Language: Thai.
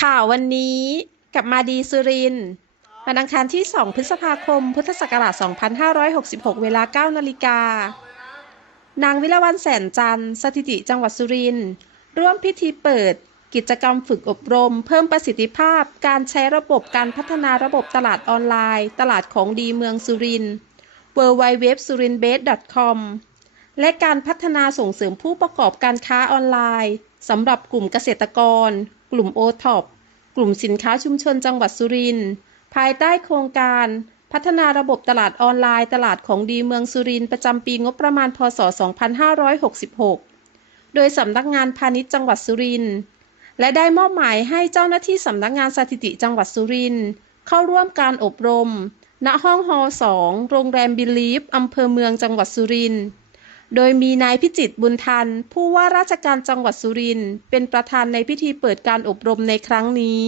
ข่าววันนี้กับมาดีสุรินวันอังคารที่ 2 พฤษภาคม พุทธศักราช 2566 เวลา 9 นาฬิกา นางวิลาวันแสนจันทร์ สถิติจังหวัดสุรินทร์ ร่วมพิธีเปิด กิจกรรมฝึกอบรม เพิ่มประสิทธิภาพ การใช้ระบบการพัฒนาระบบตลาดออนไลน์ ตลาดของดีเมืองสุรินทร์ w w w s u r i n b a s e c o m และการพัฒนาส่งเสริมผู้ประกอบการค้าออนไลน์สำหรับกลุ่มเกษตรกร กลุ่มโอท็อป กลุ่มสินค้าชุมชนจังหวัดสุรินทร์ภายใต้โครงการพัฒนาระบบตลาดออนไลน์ตลาดของดีเมืองสุรินทร์ประจำปีงบประมาณ พศ 2566 โดยสำนักงานพาณิชย์จังหวัดสุรินทร์และได้มอบหมายให้เจ้าหน้าที่สำนักงานสถิติจังหวัดสุรินทร์เข้าร่วมการอบรม ณห้องฮอ2โรงแรมบิลีฟอำเภอเมืองจังหวัดสุรินทร์ โดยมีนายพิจิตบุญทัน ผู้ว่าราชการจังหวัดสุรินทร์เป็นประธานในพิธีเปิดการอบรมในครั้งนี้